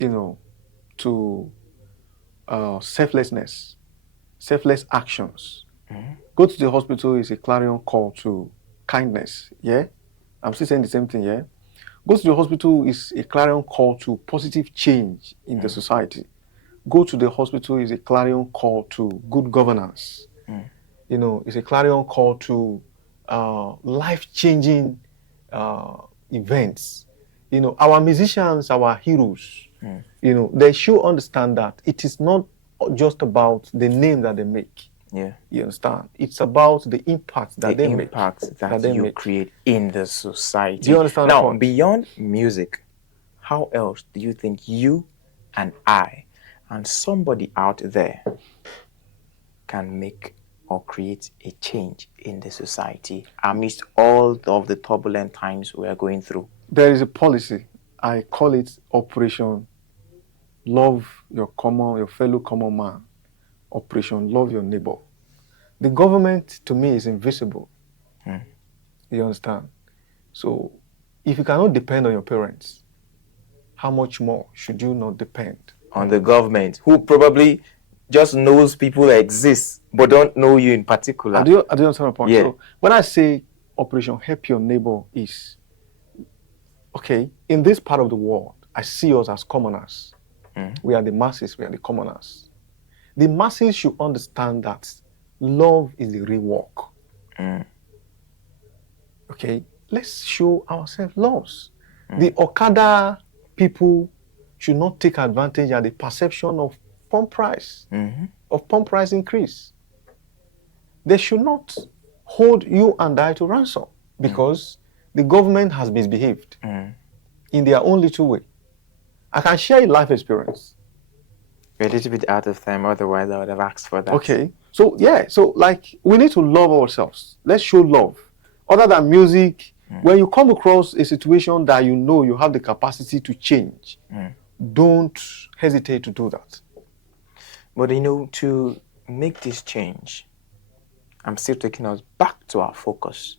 to selflessness, selfless actions. Go to the hospital is a clarion call to kindness. Yeah, I'm still saying the same thing. Yeah, go to the hospital is a clarion call to positive change in the society. Go to the hospital is a clarion call to good governance. It's a clarion call to life-changing events. Our musicians, our heroes, they should understand that it is not just about the name that they make. Yeah. You understand? It's about the impact that they make. The impact that you create in the society. Do you understand now, the point? Beyond music, how else do you think you and I and somebody out there can make or create a change in the society amidst all of the turbulent times we are going through? There is a policy. I call it Operation Love Your Fellow Common Man. Operation Love Your Neighbor. The government, to me, is invisible. You understand? So, if you cannot depend on your parents, how much more should you not depend on the government, who probably just knows people exist, but don't know you in particular? Do you understand my point? Yeah. So, when I say Operation Help Your Neighbor is, okay, in this part of the world, I see us as commoners. We are the masses, we are the commoners. The masses should understand that love is the real work. Okay, let's show ourselves loves. The Okada people should not take advantage of the perception of pump price, of pump price increase. They should not hold you and I to ransom because the government has misbehaved in their own little way. I can share a life experience. We're a little bit out of time, otherwise I would have asked for that. Okay. So, we need to love ourselves. Let's show love. Other than music, when you come across a situation that you have the capacity to change, don't hesitate to do that. But, to make this change, I'm still taking us back to our focus.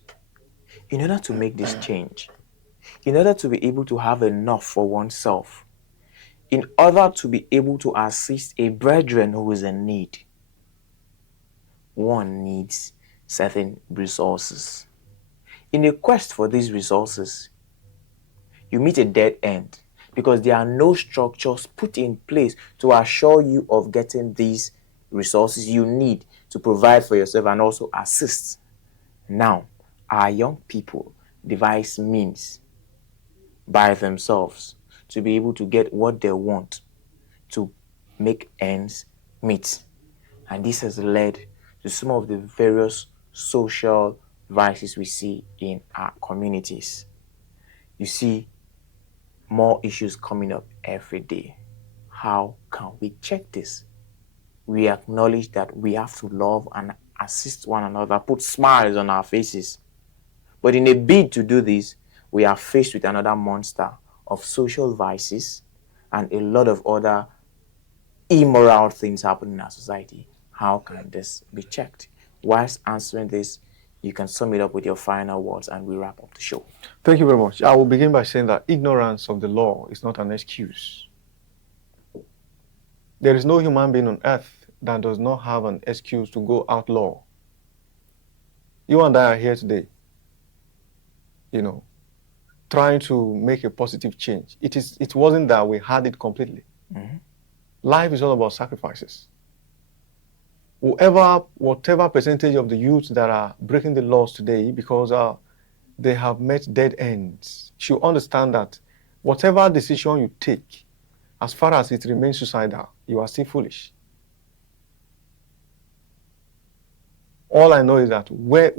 In order to make this change, in order to be able to have enough for oneself, in order to be able to assist a brethren who is in need, one needs certain resources. In a quest for these resources, you meet a dead end because there are no structures put in place to assure you of getting these resources you need to provide for yourself and also assist. Now, our young people devise means by themselves to be able to get what they want to make ends meet. And this has led to some of the various social vices we see in our communities. You see more issues coming up every day. How can we check this? We acknowledge that we have to love and assist one another, put smiles on our faces. But in a bid to do this, we are faced with another monster of social vices and a lot of other immoral things happening in our society. How can this be checked? Whilst answering this, you can sum it up with your final words and we wrap up the show. Thank you very much. I will begin by saying that ignorance of the law is not an excuse. There is no human being on earth that does not have an excuse to go outlaw. You and I are here today, trying to make a positive change. It wasn't that we had it completely. Life is all about sacrifices. Whatever percentage of the youth that are breaking the laws today because they have met dead ends, should understand that whatever decision you take, as far as it remains suicidal, you are still foolish. All I know is that where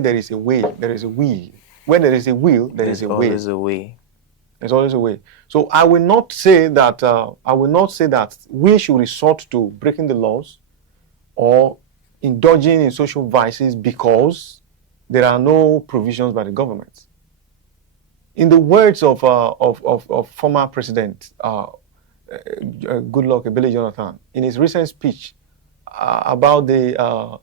there is a way, there is a will. Where there is a will, there's always a way. There's always a way. So I will not say that we should resort to breaking the laws or indulging in social vices because there are no provisions by the government. In the words of former President Goodluck Ebele Jonathan, in his recent speech about the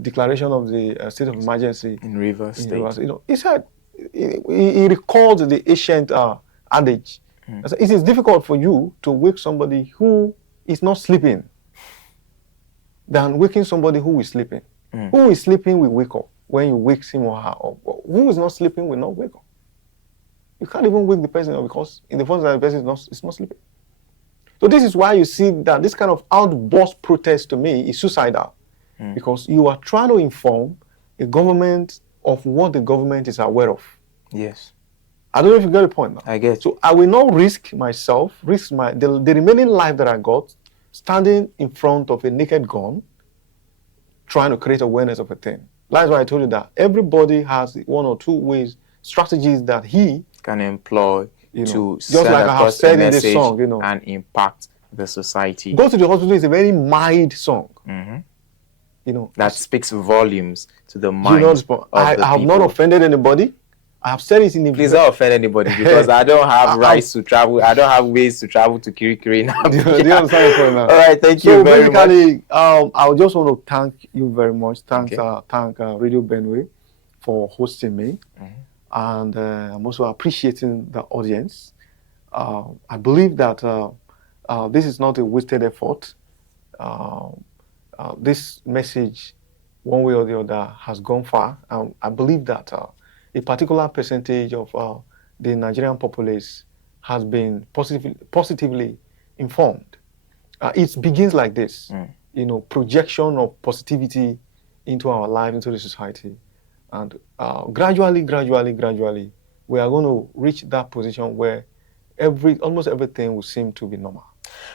declaration of the state of emergency in Rivers State, he said he recalled the ancient adage I said, it is difficult for you to wake somebody who is not sleeping than waking somebody who is sleeping. Who is sleeping will wake up when you wake him or her up. Who is not sleeping will not wake up. You can't even wake the person up because in the first place the person is not sleeping. So this is why you see that this kind of outburst protest to me is suicidal. Because you are trying to inform a government of what the government is aware of. Yes. I don't know if you get the point now. I get. So I will not risk myself, the remaining life that I got, standing in front of a naked gun, trying to create awareness of a thing. That's why I told you that everybody has one or two ways, strategies that he can employ to just send like I have across said a in this message song, and impact the society. Go to the Hospital is a very mild song. That speaks volumes to the mind of the I have people. not offended anybody. I have said it in the... Please don't offend anybody because I don't have rights to travel. I don't have ways to travel to Kirikiri now. Do you understand the point now? All right, thank you very much. So basically, I just want to thank you very much. Thank Radio Benway for hosting me. And I'm also appreciating the audience. I believe that this is not a wasted effort. This message, one way or the other, has gone far. I believe that a particular percentage of the Nigerian populace has been positively informed. It begins like this, projection of positivity into our life, into the society. And gradually, we are going to reach that position where almost everything will seem to be normal.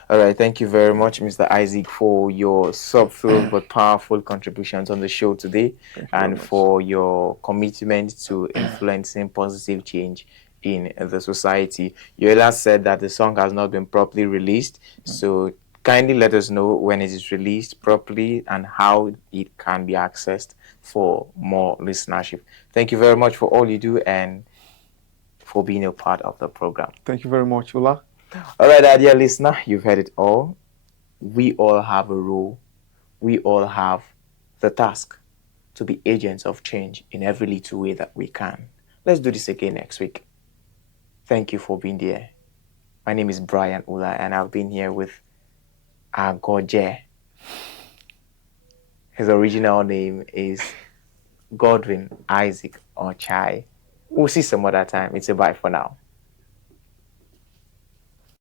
All right, thank you very much, Mr. Isaac, for your subtle but powerful contributions on the show today and for your commitment to influencing positive change in the society. You last said that the song has not been properly released, so kindly let us know when it is released properly and how it can be accessed for more listenership. Thank you very much for all you do and for being a part of the program. Thank you very much, Ola. All right, dear listener, you've heard it all. We all have a role. We all have the task to be agents of change in every little way that we can. Let's do this again next week. Thank you for being there. My name is Brian Ula, and I've been here with Agoje. His original name is Godwin Isaac Ochai. We'll see some other time. It's a bye for now.